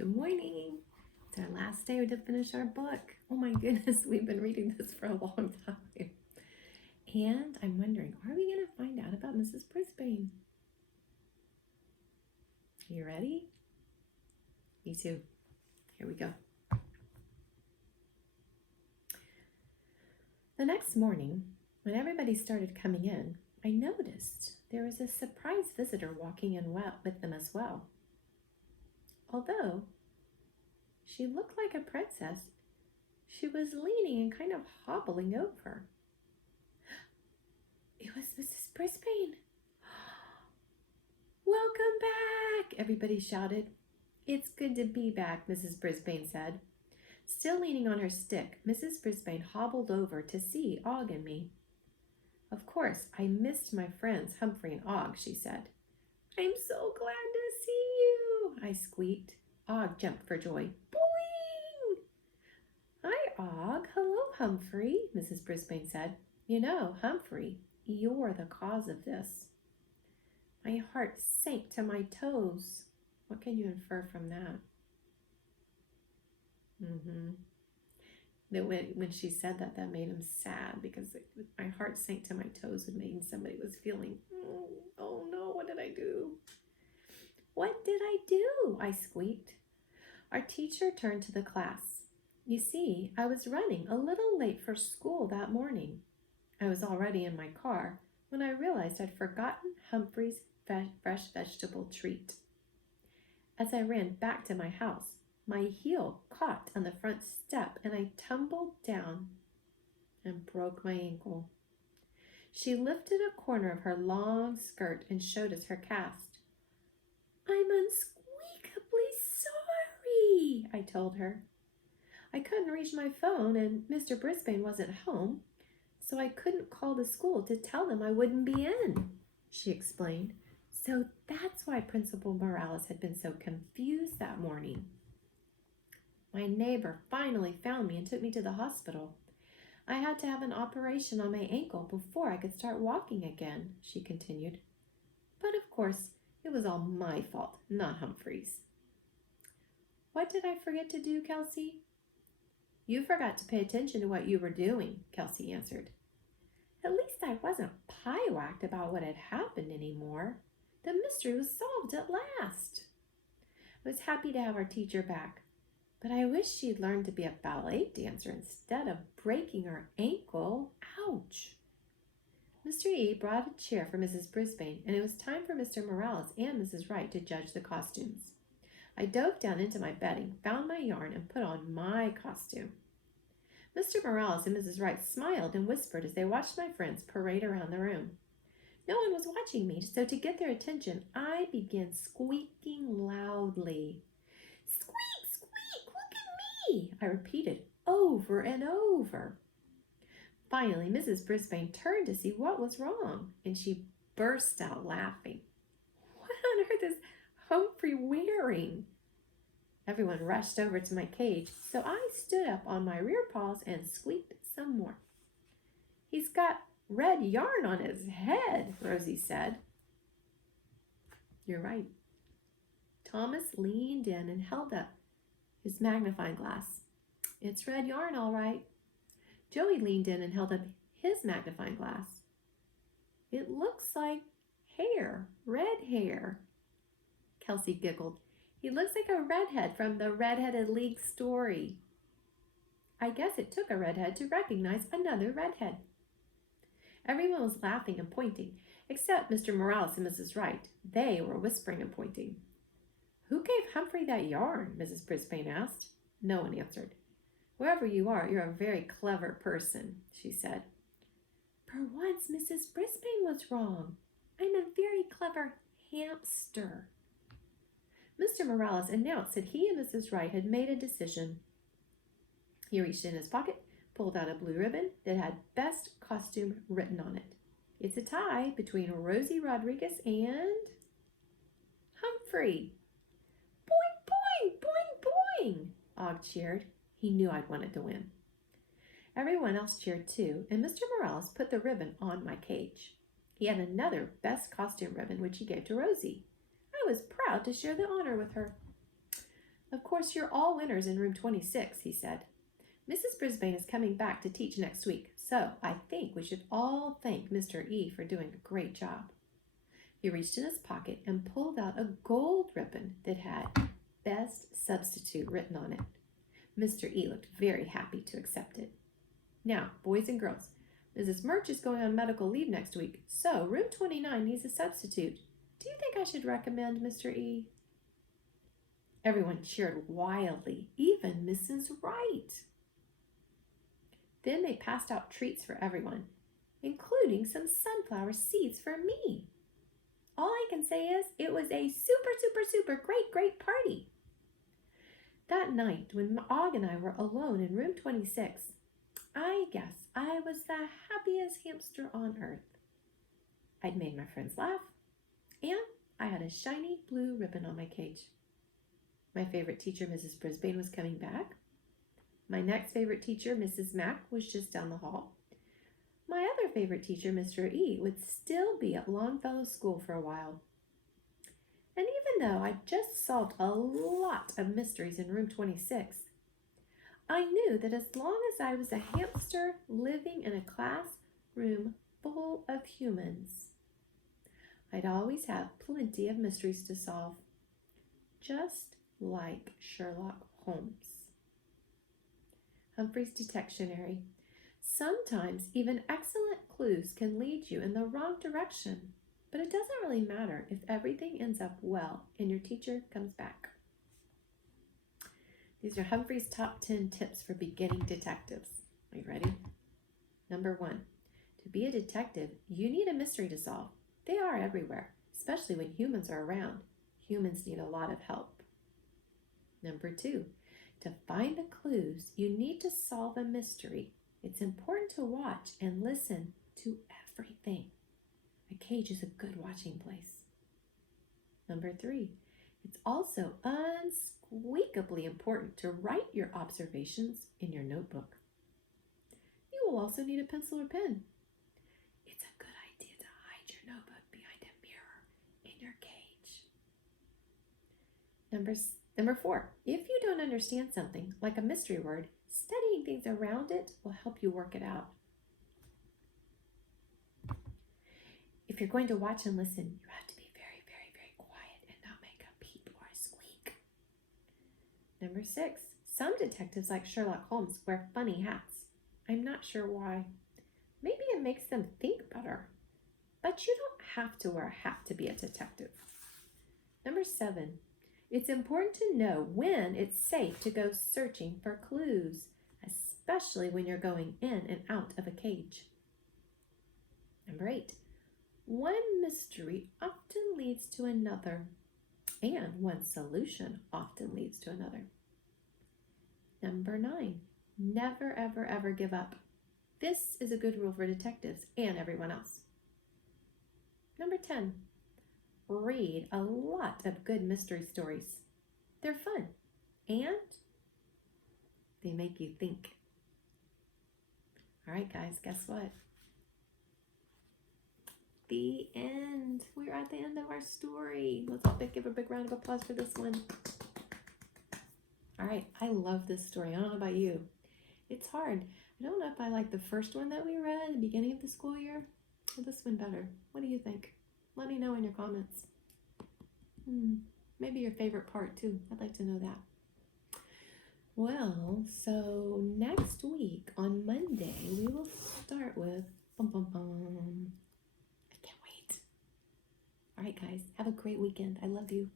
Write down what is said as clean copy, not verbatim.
Good morning. It's our last day to finish our book. Oh my goodness, we've been reading this for a long time. And I'm wondering, are we going to find out about Mrs. Brisbane? You ready? Me too. Here we go. The next morning, when everybody started coming in, I noticed there was a surprise visitor walking in with them as well. Although she looked like a princess, she was leaning and kind of hobbling over. It was Mrs. Brisbane. Welcome back, everybody shouted. It's good to be back, Mrs. Brisbane said. Still leaning on her stick, Mrs. Brisbane hobbled over to see Og and me. Of course, I missed my friends Humphrey and Og, she said. I'm so glad to see you, I squeaked. Og jumped for joy. Boing! Hi, Og. Hello, Humphrey, Mrs. Brisbane said. You know, Humphrey, you're the cause of this. My heart sank to my toes. What can you infer from that? That when she said that made him sad because my heart sank to my toes would mean somebody was feeling, oh no, what did I do? What did I do? I squeaked. Our teacher turned to the class. You see, I was running a little late for school that morning. I was already in my car when I realized I'd forgotten Humphrey's fresh vegetable treat. As I ran back to my house, my heel caught on the front step and I tumbled down and broke my ankle. She lifted a corner of her long skirt and showed us her cast. I'm unsqueakably sorry, I told her. I couldn't reach my phone and Mr. Brisbane wasn't home, so I couldn't call the school to tell them I wouldn't be in, she explained. So that's why Principal Morales had been so confused that morning. My neighbor finally found me and took me to the hospital. I had to have an operation on my ankle before I could start walking again, she continued. But of course, it was all my fault, not Humphrey's. What did I forget to do, Kelsey? You forgot to pay attention to what you were doing, Kelsey answered. At least I wasn't pie-whacked about what had happened anymore. The mystery was solved at last. I was happy to have our teacher back, but I wish she'd learned to be a ballet dancer instead of breaking her ankle. Ouch! Mr. E brought a chair for Mrs. Brisbane, and it was time for Mr. Morales and Mrs. Wright to judge the costumes. I dove down into my bedding, found my yarn, and put on my costume. Mr. Morales and Mrs. Wright smiled and whispered as they watched my friends parade around the room. No one was watching me, so to get their attention, I began squeaking loudly. Squeak, squeak, look at me, I repeated over and over. Finally, Mrs. Brisbane turned to see what was wrong, and she burst out laughing. What on earth is Humphrey wearing? Everyone rushed over to my cage, so I stood up on my rear paws and squeaked some more. He's got red yarn on his head, Rosie said. You're right. Thomas leaned in and held up his magnifying glass. It's red yarn, all right. Joey leaned in and held up his magnifying glass. It looks like hair, red hair. Kelsey giggled. He looks like a redhead from the Redheaded League story. I guess it took a redhead to recognize another redhead. Everyone was laughing and pointing, except Mr. Morales and Mrs. Wright. They were whispering and pointing. Who gave Humphrey that yarn? Mrs. Brisbane asked. No one answered. Whoever you are, you're a very clever person, she said. For once, Mrs. Brisbane was wrong. I'm a very clever hamster. Mr. Morales announced that he and Mrs. Wright had made a decision. He reached in his pocket, pulled out a blue ribbon that had Best Costume written on it. It's a tie between Rosie Rodriguez and Humphrey. Boing, boing, boing, boing, Og cheered. He knew I'd wanted to win. Everyone else cheered too, and Mr. Morales put the ribbon on my cage. He had another Best Costume ribbon, which he gave to Rosie. I was proud to share the honor with her. Of course, you're all winners in room 26, he said. Mrs. Brisbane is coming back to teach next week, so I think we should all thank Mr. E for doing a great job. He reached in his pocket and pulled out a gold ribbon that had Best Substitute written on it. Mr. E looked very happy to accept it. Now, boys and girls, Mrs. Murch is going on medical leave next week, so room 29 needs a substitute. Do you think I should recommend Mr. E? Everyone cheered wildly, even Mrs. Wright. Then they passed out treats for everyone, including some sunflower seeds for me. All I can say is it was a super great party. That night, when Og and I were alone in room 26, I guess I was the happiest hamster on earth. I'd made my friends laugh, and I had a shiny blue ribbon on my cage. My favorite teacher, Mrs. Brisbane, was coming back. My next favorite teacher, Mrs. Mack, was just down the hall. My other favorite teacher, Mr. E, would still be at Longfellow School for a while. And even though I just solved a lot of mysteries in room 26, I knew that as long as I was a hamster living in a classroom full of humans, I'd always have plenty of mysteries to solve, just like Sherlock Holmes. Humphrey's Detectionary. Sometimes even excellent clues can lead you in the wrong direction, but it doesn't really matter if everything ends up well and your teacher comes back. These are Humphrey's top 10 tips for beginning detectives. Are you ready? Number 1, to be a detective, you need a mystery to solve. They are everywhere, especially when humans are around. Humans need a lot of help. Number 2, to find the clues, you need to solve a mystery. It's important to watch and listen to everything. A cage is a good watching place. Number 3, it's also unsqueakably important to write your observations in your notebook. You will also need a pencil or pen. It's a good idea to hide your notebook behind a mirror in your cage. Number 4, if you don't understand something, like a mystery word, studying things around it will help you work it out. If you're going to watch and listen, you have to be very quiet and not make a peep or a squeak. Number 6, some detectives like Sherlock Holmes wear funny hats. I'm not sure why. Maybe it makes them think better. But you don't have to wear a hat to be a detective. Number 7, it's important to know when it's safe to go searching for clues, especially when you're going in and out of a cage. Number 8, one mystery often leads to another, and one solution often leads to another. Number 9, never ever give up. This is a good rule for detectives and everyone else. Number 10, read a lot of good mystery stories. They're fun and they make you think. All right, guys, guess what? The end. We're at the end of our story. Let's give a big round of applause for this one. All right, I love this story. I don't know about you. It's hard. I don't know if I like the first one that we read at the beginning of the school year or this one better. What do you think? Let me know in your comments. Maybe your favorite part too. I'd like to know that. Well, so next week on Monday, we will start with I can't wait. All right, guys, have a great weekend. I love you.